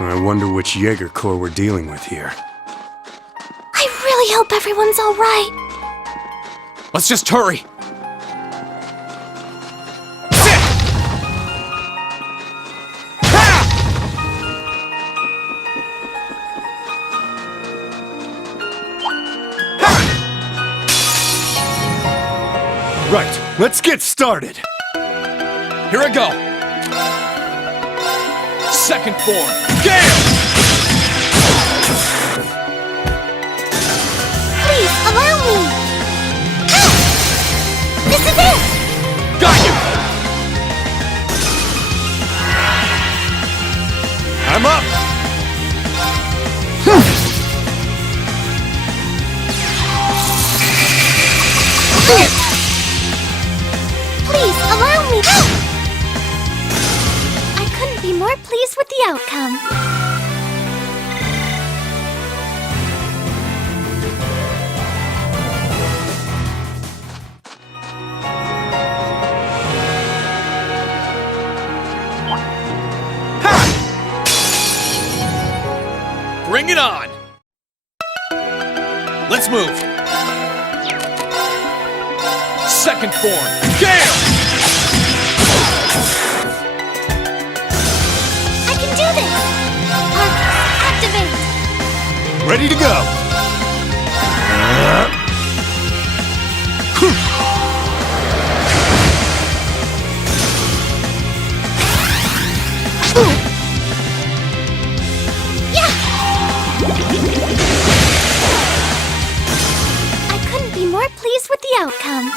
I wonder which Jaeger Corps we're dealing with here. I really hope everyone's all right. Let's just hurry! Right, let's get started! Here I go! Second form, Gale! Please, allow me! Ah! This is it! Got you! I'm up! Please, allow me! I couldn't be more pleased with the outcome. Bring it on! Let's move! Second form, Gale! I can do this! Arcus, activate! Ready to go! I couldn't be more pleased with the outcome.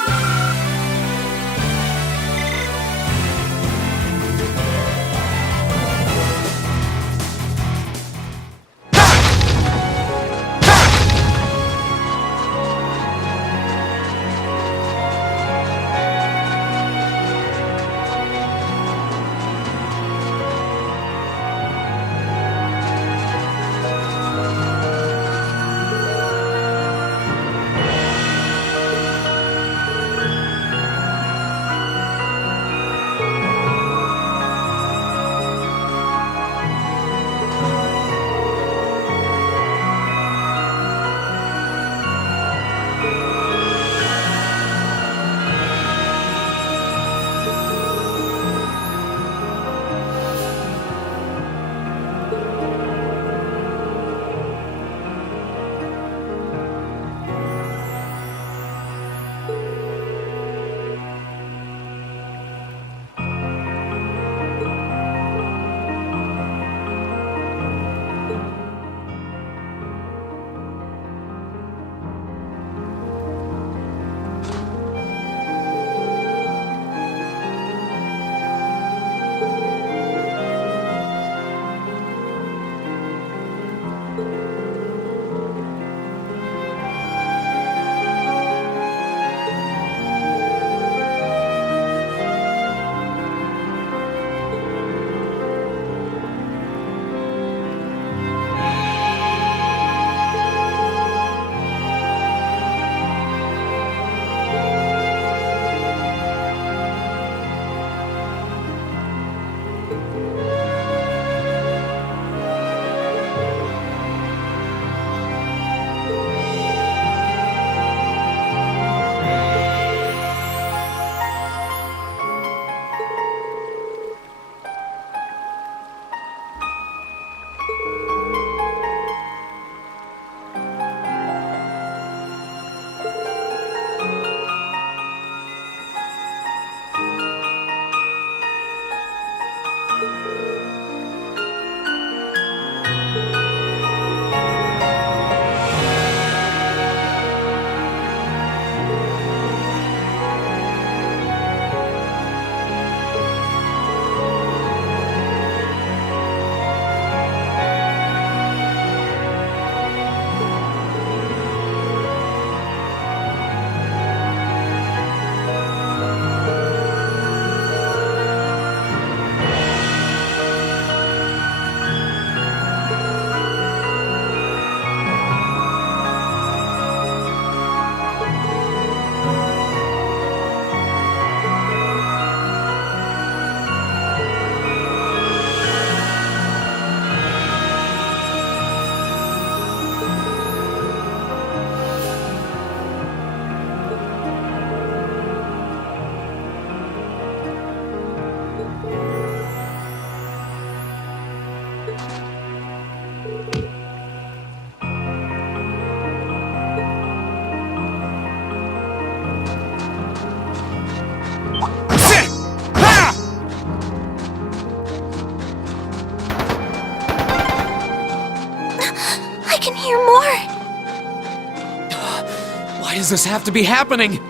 does this have to be happening?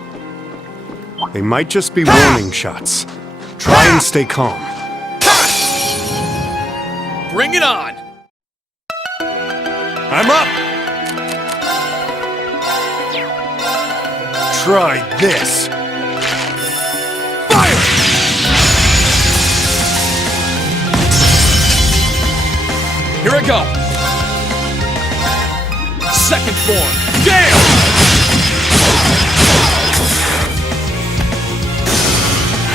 They might just be warning shots. Try and stay calm. Bring it on! I'm up! Try this. Fire! Here I go! Second form, Gale!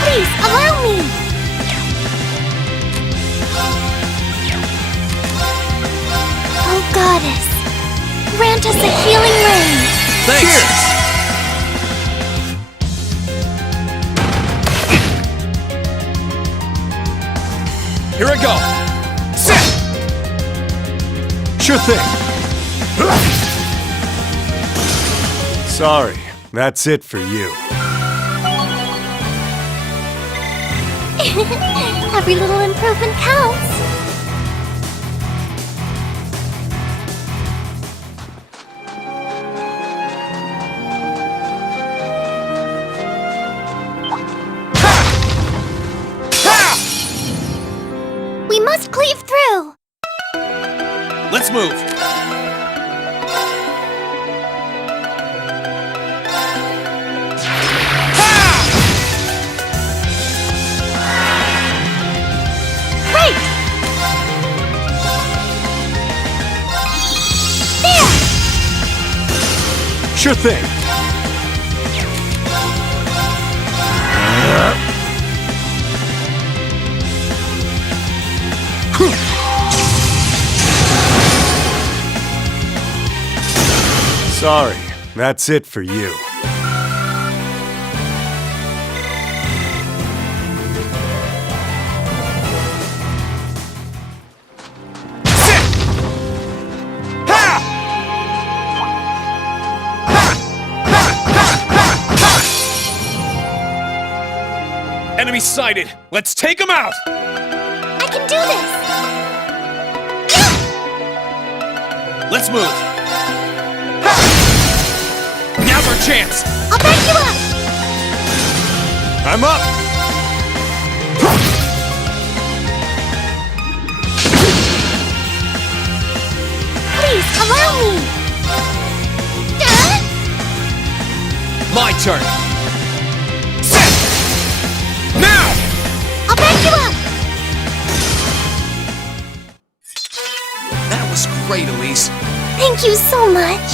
Please, allow me! Oh, Goddess. Grant us a healing rain. Thanks! Here I go! Sit! Sure thing. Sorry, that's it for you. Every little improvement counts. We must cleave through. Let's move! Right! There! Sure thing. Sorry, that's it for you. Enemy sighted! Let's take him out! I can do this! Let's move! Now's our chance! I'll back you up! I'm up! Please, allow me! My turn! Sit! Now! I'll back you up! That was great, Elise. Thank you so much!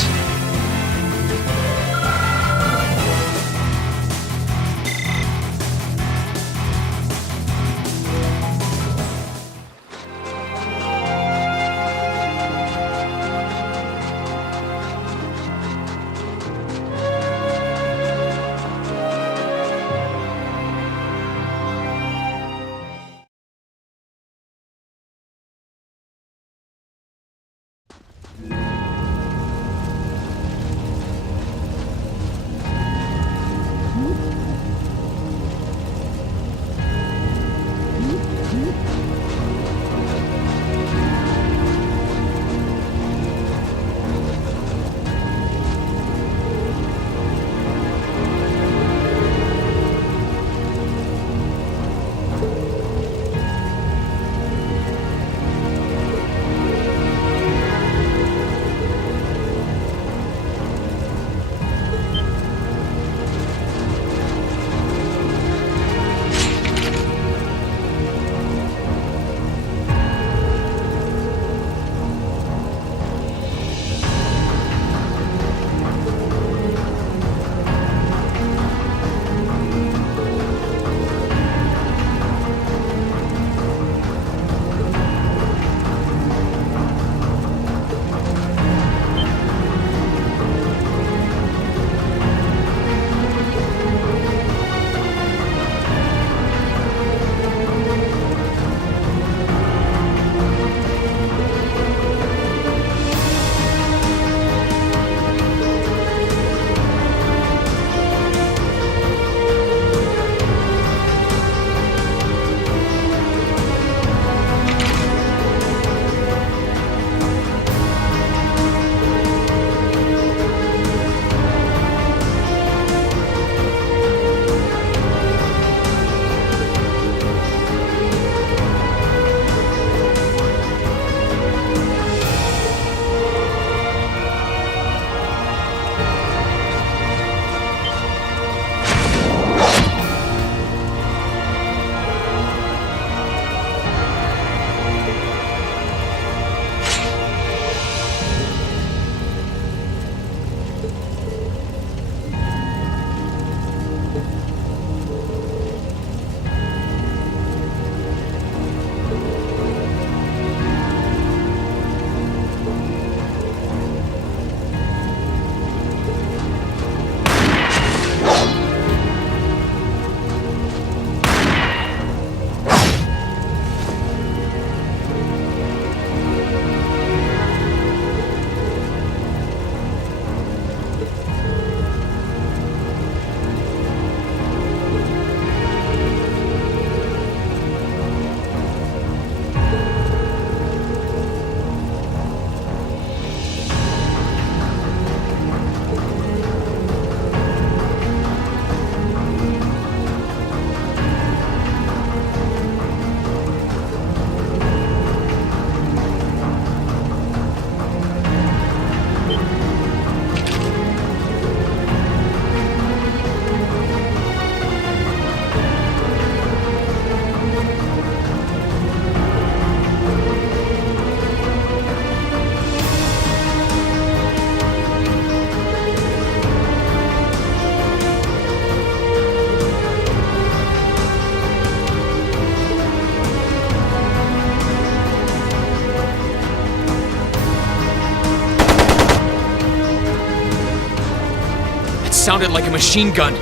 sounded like a machine gun.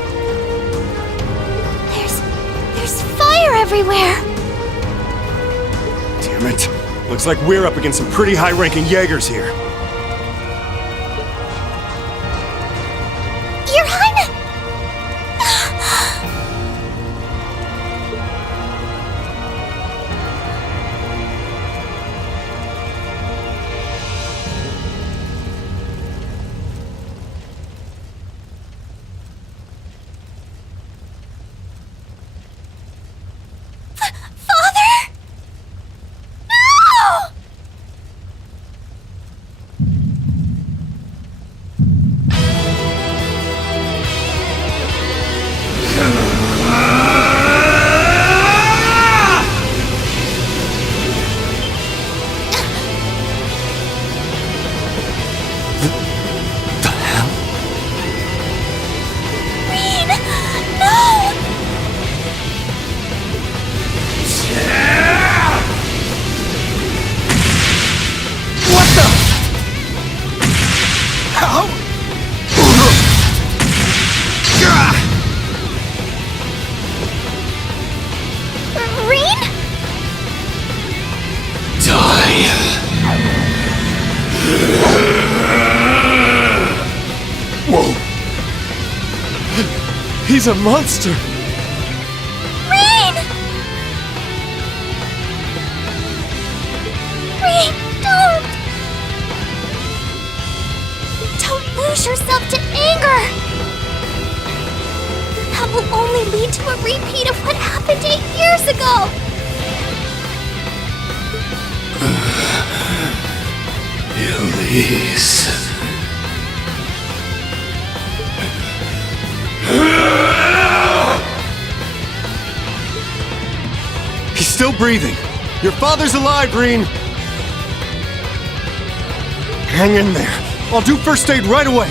There's fire everywhere! Damn it. Looks like we're up against some pretty high-ranking Jaegers here. Your Highness! Father? No! The hell? Rean! No! What the? How? Rean? Whoa. He's a monster. Rean! Rean, don't! Don't lose yourself to anger! That will only lead to a repeat of what happened 8 years ago! Elise. He's still breathing. Your father's alive, Rean. Hang in there. I'll do first aid right away.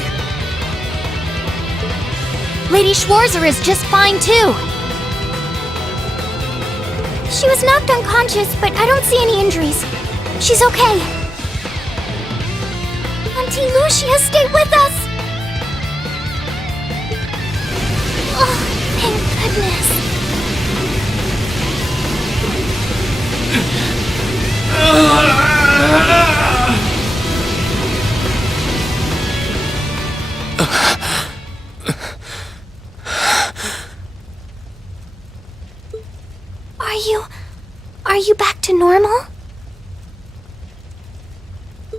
Lady Schwarzer is just fine too. She was knocked unconscious, but I don't see any injuries. She's okay. Auntie Lucia, stay with us! Oh, thank goodness. Are you back to normal?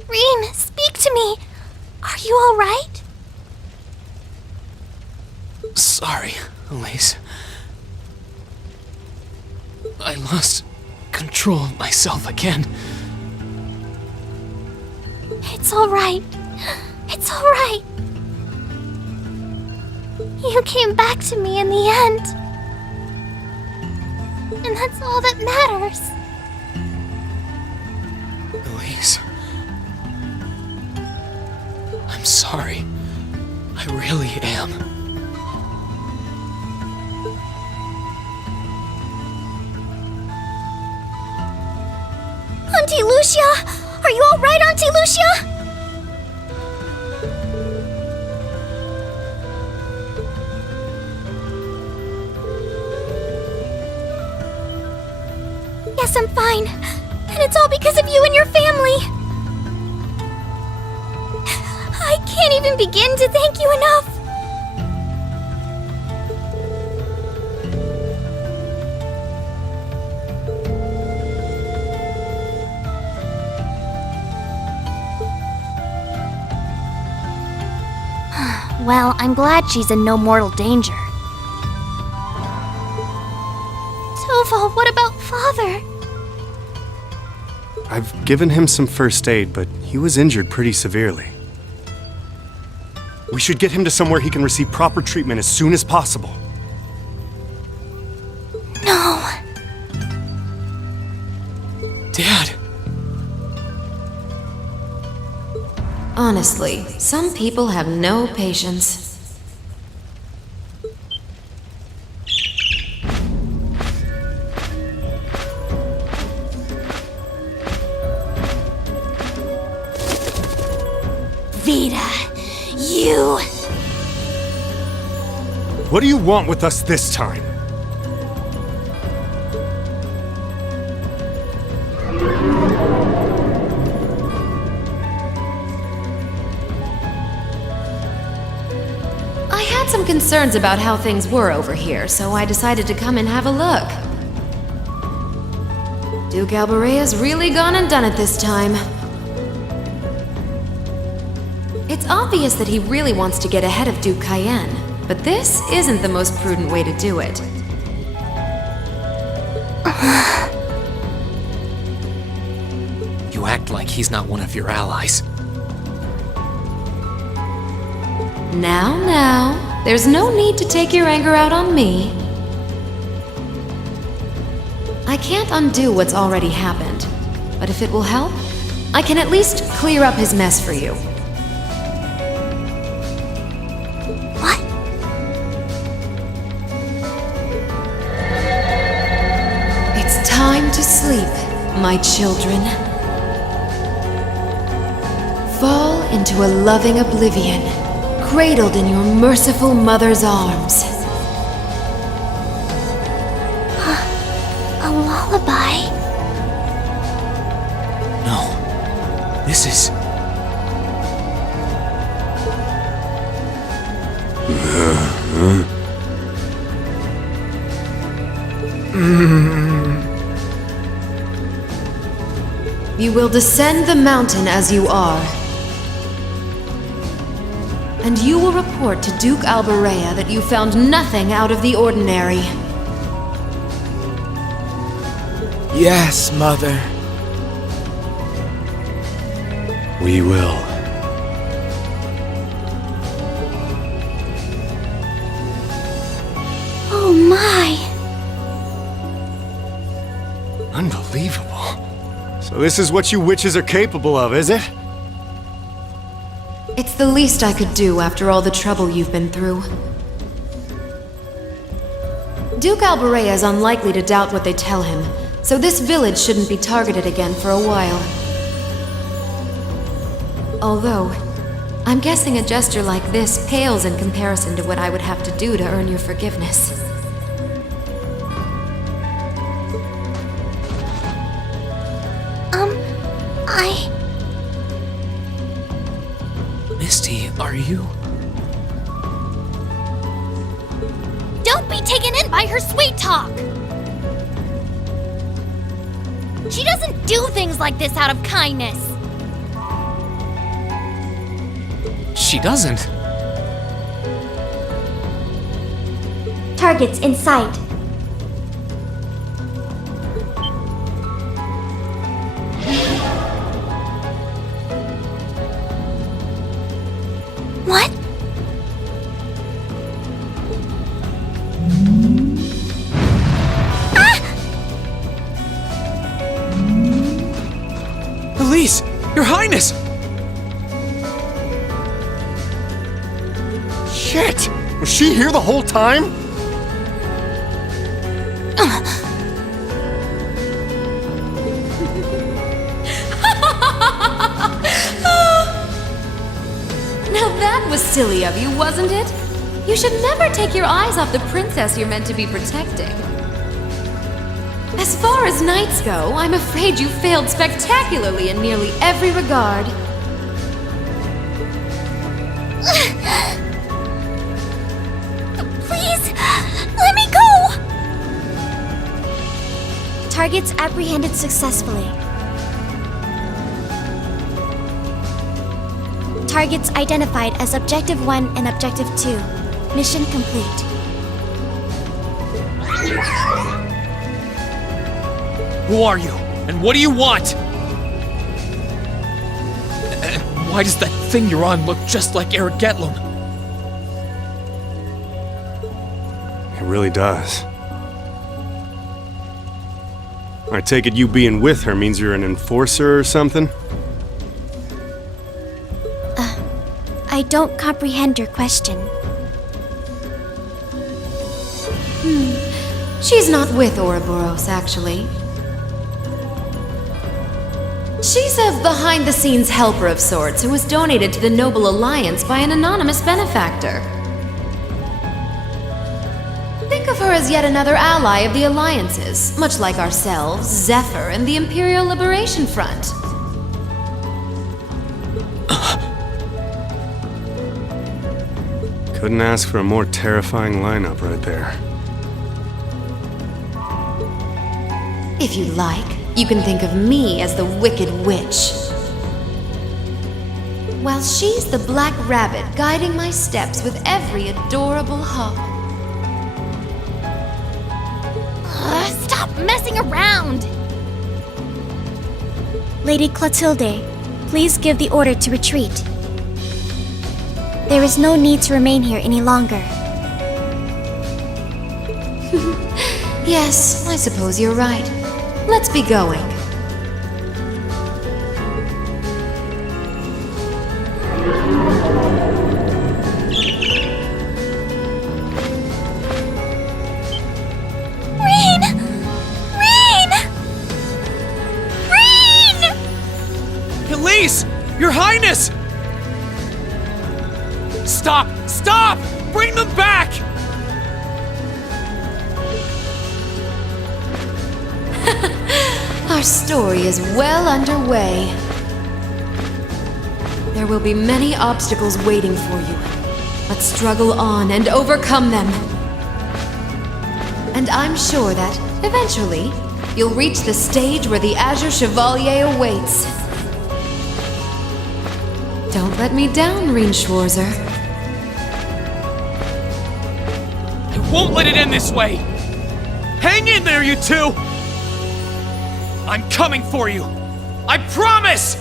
Rean, speak to me. Are you all right? Sorry, Elise. I lost control of myself again. It's all right. It's all right. You came back to me in the end. And that's all that matters. Elise. I'm sorry. I really am. Auntie Lucia! Are you all right, Auntie Lucia? Yes, I'm fine. And it's all because of you and your family. I can't even begin to thank you enough. Well, I'm glad she's in no mortal danger. Tova, what about Father? I've given him some first aid, but he was injured pretty severely. We should get him to somewhere he can receive proper treatment as soon as possible. No. Dad! Honestly, some people have no patience. Vita, you... What do you want with us this time? I had some concerns about how things were over here, so I decided to come and have a look. Duke Albarea's really gone and done it this time. It's obvious that he really wants to get ahead of Duke Cayenne, but this isn't the most prudent way to do it. You act like he's not one of your allies. Now, there's no need to take your anger out on me. I can't undo what's already happened, but if it will help, I can at least clear up his mess for you. What? It's time to sleep, my children. Fall into a loving oblivion, cradled in your merciful mother's arms. A lullaby? No. This is... You will descend the mountain as you are. And you will report to Duke Albarea that you found nothing out of the ordinary. Yes, Mother. We will. Oh my! unbelievable. So this is what you witches are capable of, is it? It's the least I could do after all the trouble you've been through. Duke Albarea is unlikely to doubt what they tell him, so this village shouldn't be targeted again for a while. Although, I'm guessing a gesture like this pales in comparison to what I would have to do to earn your forgiveness. Misty, are you? Don't be taken in by her sweet talk! She doesn't do things like this out of kindness. She doesn't. Targets in sight. What? Elise! Your Highness! Shit! Was she here the whole time? Now that was silly of you, wasn't it? You should never take your eyes off the princess you're meant to be protecting. As far as knights go, I'm afraid you failed spectacularly in nearly every regard. Please, let me go! Targets apprehended successfully. Targets identified as Objective 1 and Objective 2. Mission complete. Who are you? And what do you want? And why does that thing you're on look just like Eric Getlum? It really does. I take it you being with her means you're an enforcer or something? I don't comprehend your question. She's not with Ouroboros, actually. She's a behind-the-scenes helper of sorts who was donated to the Noble Alliance by an anonymous benefactor. her as yet another ally of the Alliances, much like ourselves, Zephyr, and the Imperial Liberation Front. Couldn't ask for a more terrifying lineup right there. If you like, you can think of me as the Wicked Witch. While she's the Black Rabbit guiding my steps with every adorable hop. Stop messing around! Lady Clotilde, please give the order to retreat. There is no need to remain here any longer. Yes, I suppose you're right. Let's be going. Rean! Rean! Rean! Elise! Your Highness! Stop! Stop! Bring them back! Our story is well underway. There will be many obstacles waiting for you. Let's struggle on and overcome them. And I'm sure that, eventually, you'll reach the stage where the Azure Chevalier awaits. Don't let me down, Rean Schwarzer. I won't let it end this way! Hang in there, you two! I'm coming for you! I promise!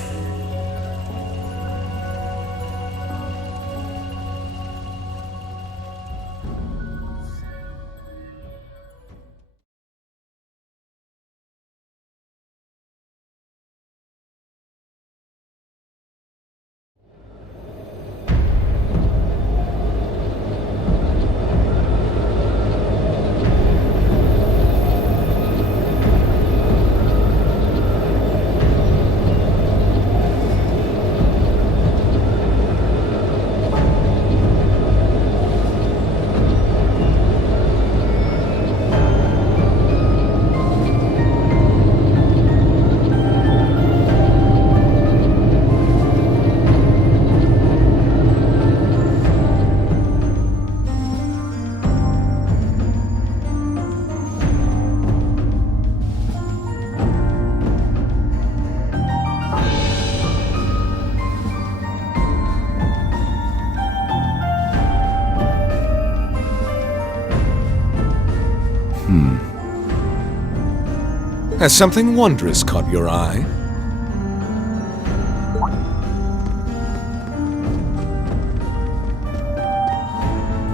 Has something wondrous caught your eye?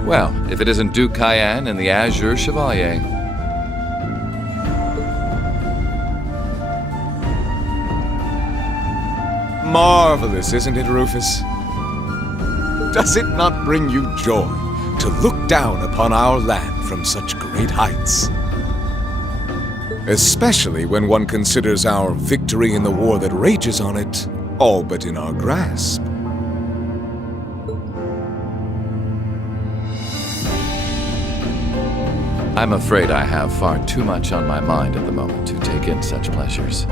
Well, if it isn't Duke Cayenne and the Azure Chevalier. Marvelous, isn't it, Rufus? Does it not bring you joy to look down upon our land from such great heights? Especially when one considers our victory in the war that rages on it all but in our grasp. I'm afraid I have far too much on my mind at the moment to take in such pleasures.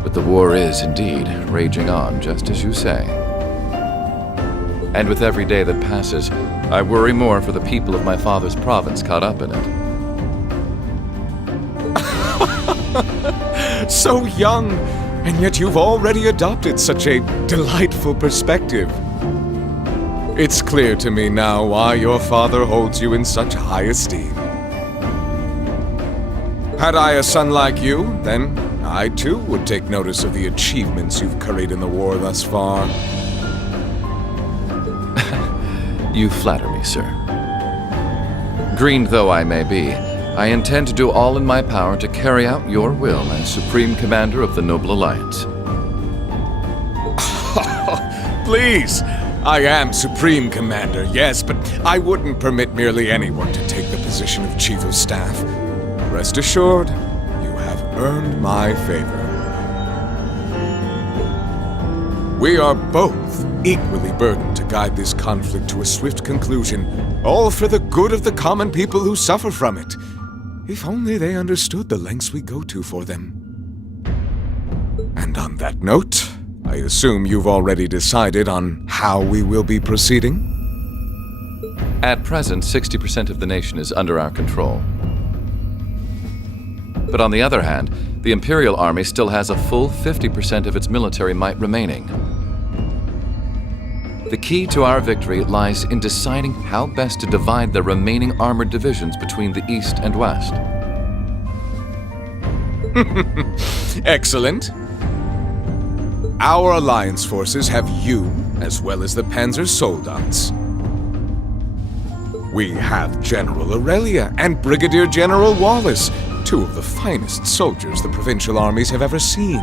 But the war is indeed raging on, just as you say. And with every day that passes, I worry more for the people of my father's province caught up in it. So young, and yet you've already adopted such a delightful perspective. It's clear to me now why your father holds you in such high esteem. Had I a son like you, then I too would take notice of the achievements you've curried in the war thus far. You flatter me, sir. Green though I may be, I intend to do all in my power to carry out your will as Supreme Commander of the Noble Alliance. Please! I am Supreme Commander, yes, but I wouldn't permit merely anyone to take the position of Chief of Staff. Rest assured, you have earned my favor. We are both equally burdened to guide this conflict to a swift conclusion, all for the good of the common people who suffer from it. If only they understood the lengths we go to for them. And on that note, I assume you've already decided on how we will be proceeding? At present, 60% of the nation is under our control. But on the other hand, the Imperial Army still has a full 50% of its military might remaining. The key to our victory lies in deciding how best to divide the remaining armored divisions between the East and West. Excellent. Our alliance forces have you, as well as the Panzer Soldats. We have General Aurelia and Brigadier General Wallace, two of the finest soldiers the provincial armies have ever seen.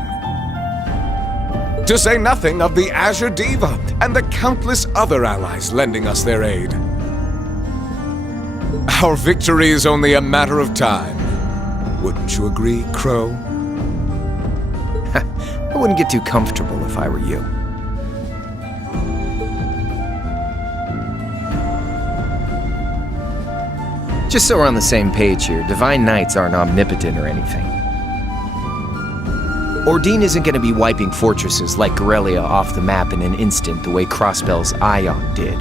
To say nothing of the Azure Diva and the countless other allies lending us their aid. Our victory is only a matter of time. Wouldn't you agree, Crow? I wouldn't get too comfortable if I were you. Just so we're on the same page here, Divine Knights aren't omnipotent or anything. Ordine isn't going to be wiping fortresses like Corellia off the map in an instant the way Crossbell's Ion did.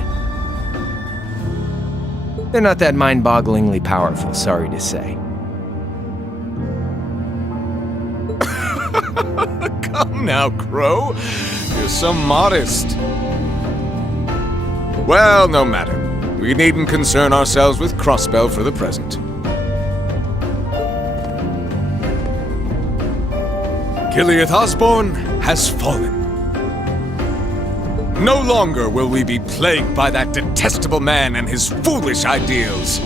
They're not that mind-bogglingly powerful, sorry to say. Come now, Crow. You're so modest. Well, no matter. We needn't concern ourselves with Crossbell for the present. Gilead Osborne has fallen. No longer will we be plagued by that detestable man and his foolish ideals.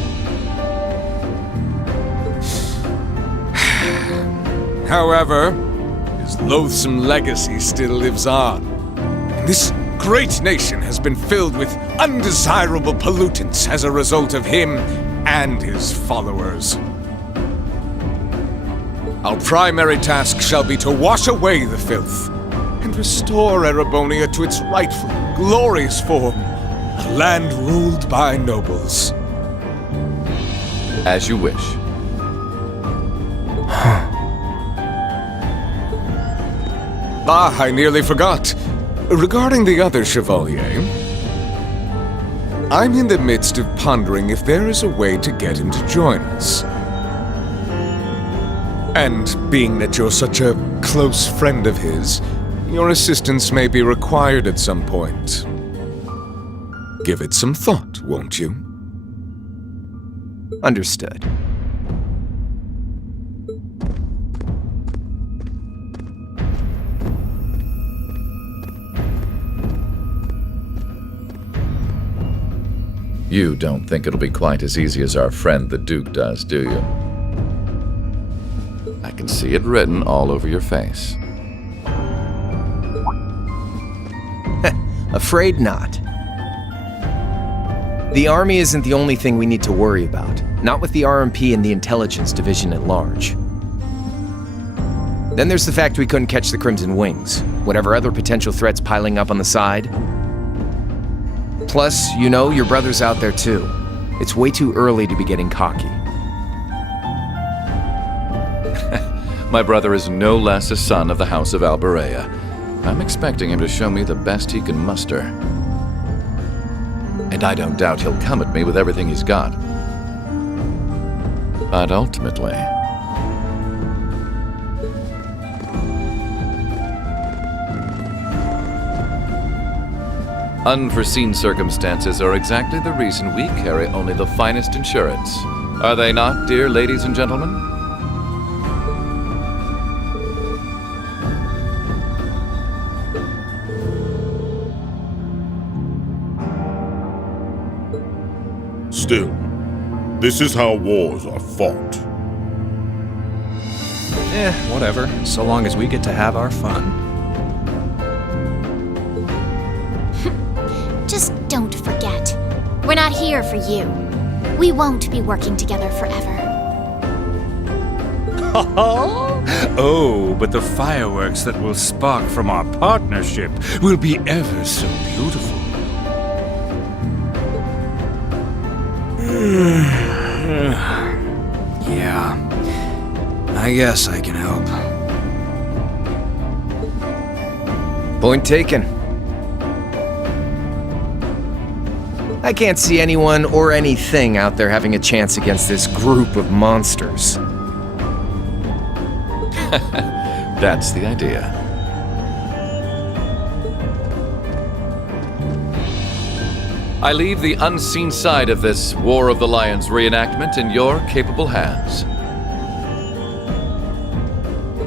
However, his loathsome legacy still lives on. And this great nation has been filled with undesirable pollutants as a result of him and his followers. Our primary task shall be to wash away the filth and restore Erebonia to its rightful, glorious form, a land ruled by nobles. As you wish. I nearly forgot. Regarding the other Chevalier, I'm in the midst of pondering if there is a way to get him to join us. And being that you're such a close friend of his, your assistance may be required at some point. Give it some thought, won't you? Understood. You don't think it'll be quite as easy as our friend the Duke does, do you? I can see it written all over your face. Afraid not. The army isn't the only thing we need to worry about, not with the RMP and the intelligence division at large. Then there's the fact we couldn't catch the Crimson Wings, whatever other potential threats piling up on the side. Plus, you know, your brother's out there too. It's way too early to be getting cocky. My brother is no less a son of the House of Alberea. I'm expecting him to show me the best he can muster. And I don't doubt he'll come at me with everything he's got. But ultimately... unforeseen circumstances are exactly the reason we carry only the finest insurance. Are they not, dear ladies and gentlemen? Still, this is how wars are fought. Whatever, so long as we get to have our fun. Just don't forget. We're not here for you. We won't be working together forever. Oh, but the fireworks that will spark from our partnership will be ever so beautiful. Yeah. I guess I can help. Point taken. I can't see anyone or anything out there having a chance against this group of monsters. That's the idea. I leave the unseen side of this War of the Lions reenactment in your capable hands.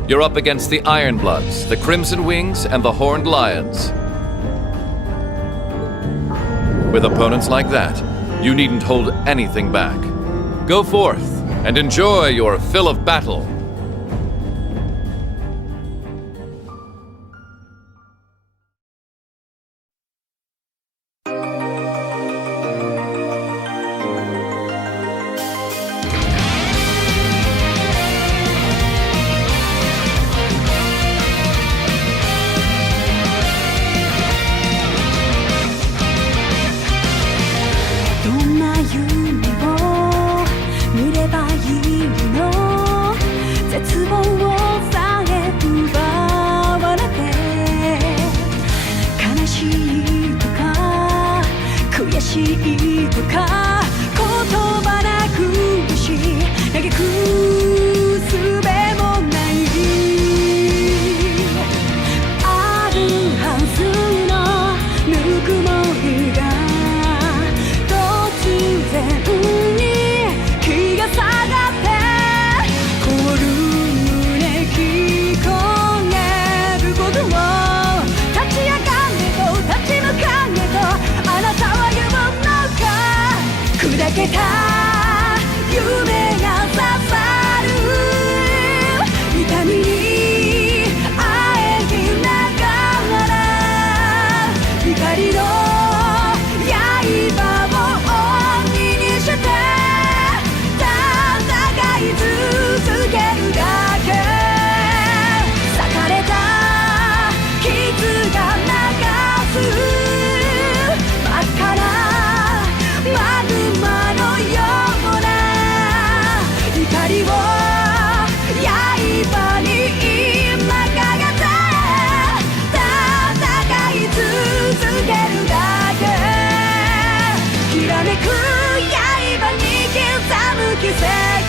You're up against the Ironbloods, the Crimson Wings, and the Horned Lions. With opponents like that, you needn't hold anything back. Go forth and enjoy your fill of battle.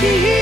奇跡